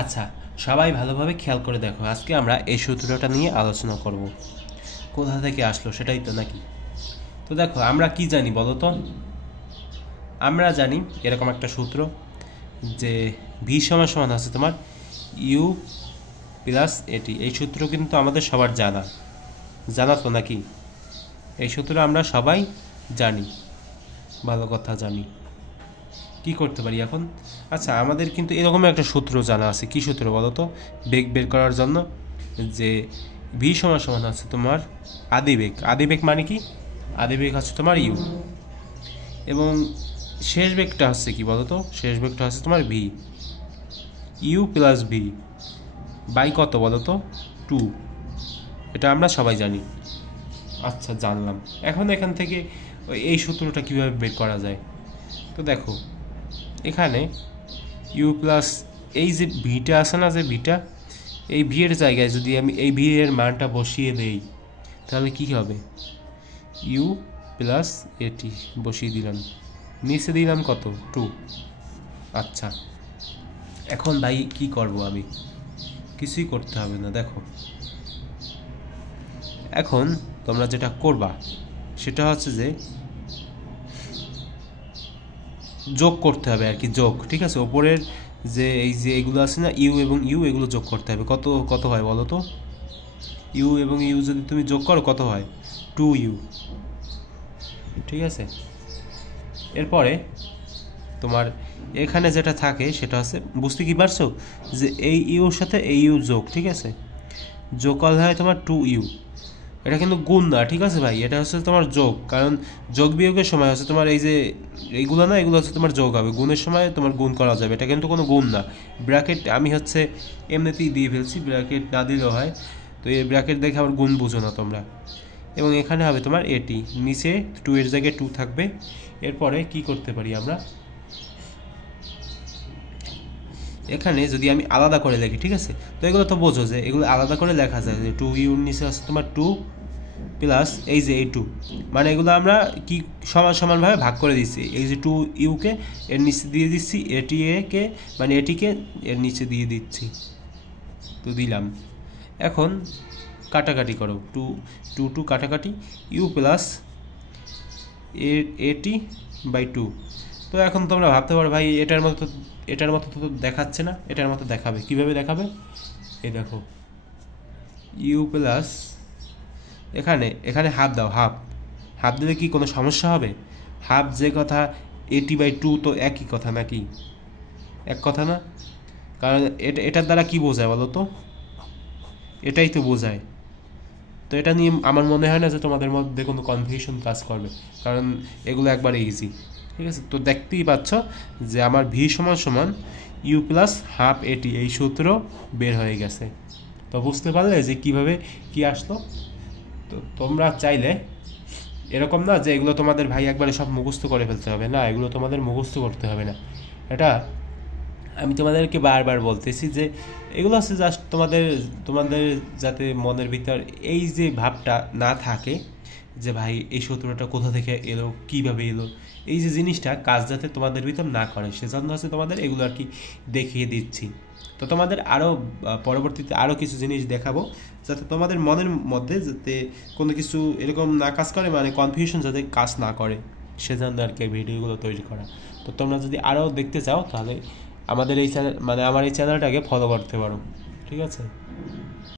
আচ্ছা, সবাই ভালোভাবে খেয়াল করে দেখো, আজকে আমরা এই সূত্রটা নিয়ে আলোচনা করব। কোথা থেকে আসলো সেটাই তো নাকি? তো দেখো, আমরা কি জানি বলো তো? আমরা জানি এরকম একটা সূত্র যে ভি সমান সমান আছে তোমার ইউ প্লাস এটি। এই সূত্র কিন্তু আমাদের সবার জানা জানা তো নাকি? এই সূত্র আমরা সবাই জানি, ভালো কথা জানি। কি করতে পারি এখন? আচ্ছা, আমাদের কিন্তু এরকম একটা সূত্র জানা আছে। কি সূত্র বলো তো? বেগ বের করার জন্য যে ভি সমান সমান আছে তোমার আদিবেগ। আদিবেগ মানে কি? আদিবেগ হচ্ছে তোমার ইউ, এবং শেষ বেগটা হচ্ছে কি বলো তো? শেষ বেগটা হচ্ছে তোমার V. U plus V by কত বলো তো? 2। এটা আমরা সবাই জানি। আচ্ছা, জানলাম। এখন এখান থেকে এই সূত্রটা কীভাবে বের করা যায়? তো দেখো, এখানে ইউ প্লাস এই যে ভিটা আছে না, যে ভিটা, এই ভি এর জায়গায় যদি আমি এই ভি এর মানটা বসিয়ে দেই তাহলে কি হবে? ইউ প্লাস এটি বসিয়ে দিলাম, নিচে দিলাম কত? 2। আচ্ছা, এখন ভাই কি করব আমি? কিছুই করতে হবে না। দেখো, এখন তোমরা যেটা করবা সেটা হচ্ছে যে যোগ করতে হবে আর কি, যোগ। ঠিক আছে, ওপরের যে এই যে এগুলো আছে না, ইউ এবং ইউ, এগুলো যোগ করতে হবে। কত কত হয় বলো তো? ইউ এবং ইউ যদি তুমি যোগ করো কত হয়? 2u। ঠিক আছে, এরপরে তোমার এখানে যেটা থাকে সেটা হচ্ছে, বুঝতে কি পারছো যে এই ইউর সাথে এই ইউ যোগ, ঠিক আছে, যোগ করলে হয় তোমার 2u। এটা কিন্তু গুণ না, ঠিক আছে ভাই, এটা হচ্ছে তোমার যোগ। কারণ যোগ বিয়োগের সময় হচ্ছে তোমার এই যে এইগুলো না, এগুলো হচ্ছে তোমার যোগ হবে, গুণের সময় তোমার গুণ করা যাবে। এটা কিন্তু কোনো গুণ না। ব্র্যাকেট আমি হচ্ছে এমনিতেই দিয়ে ফেলছি, ব্র্যাকেট না দিলেও হয়। তো এই ব্র্যাকেট দেখে আবার গুণ বুঝো না তোমরা। এবং এখানে হবে তোমার এটি, নিচে 2 এর জায়গায় 2 থাকবে। এরপরে কি করতে পারি আমরা? এখানে যদি আমি আলাদা করে লিখি, ঠিক আছে, তো এগুলো তো বোঝো যে এগুলো আলাদা করে লেখা যায় যে 2u নিচে আছে তোমার 2 প্লাস এই যে এই 2, মানে এগুলো আমরা কি সমান সমানভাবে ভাগ করে দিচ্ছি। এই যে 2u-কে এর নিচে দিয়ে দিচ্ছি, এটিকে মানে এটিকে এর নিচে দিয়ে দিচ্ছি, তো দিলাম। এখন কাটাকাটি করো, 2 কাটাকাটি, ইউ প্লাস এটি বাই 2। তো এখন তোমরা ভাবতে পারো ভাই এটার মতো তো দেখাচ্ছে না। এটার মতো দেখাবে, কিভাবে দেখাবে? এই দেখো, ইউ প্লাস এখানে এখানে হাফ দাও, হাফ হাফ দিলে কি কোনো সমস্যা হবে? হাফ যে কথা, এটি বাই 2 তো একই কথা নাকি? এক কথা না? কারণ এটার দ্বারা কি বোঝায় বলো তো? এটাই তো বোঝায়। তো এটা নিয়ে আমার মনে হয় না যে তোমাদের মধ্যে কোনো কনফিউশন কাজ করবে, কারণ এগুলো একবারে ইজি। ঠিক আছে, তো দেখতেই পাচ্ছ যে আমার ভি সমান সমান ইউ প্লাস হাফ এটি, এই সূত্র বের হয়ে গেছে। তো বুঝতে পারলে যে কিভাবে কি আসলো? তো তোমরা চাইলে এরকম না যে এগুলো তোমাদের ভাই একবারে সব মুখস্থ করে ফেলতে হবে, না, এগুলো তোমাদের মুখস্থ করতে হবে না। এটা আমি তোমাদেরকে বারবার বলতেছি যে এগুলো হচ্ছে জাস্ট তোমাদের তোমাদের যাতে মনের ভিতর এই যে ভাবটা না থাকে যে ভাই এই সূত্রটা কোথা থেকে এলো, কিভাবে এলো, এই যে জিনিসটা কাজ যাতে তোমাদের ভিতর না করে, সেজন্য হচ্ছে তোমাদের এগুলো আর কি দেখিয়ে দিচ্ছি। তো তোমাদের আরও পরবর্তীতে আরও কিছু জিনিস দেখাবো যাতে তোমাদের মনের মধ্যে যাতে কোনো কিছু এরকম না কাজ করে, মানে কনফিউশন যাতে কাজ না করে, সেজন্য আর কি ভিডিওগুলো তৈরি করা। তো তোমরা যদি আরও দেখতে চাও তাহলে আমাদের এই চ্যানেল, মানে আমার এই চ্যানেলটাকে ফলো করতে পারো। ঠিক আছে।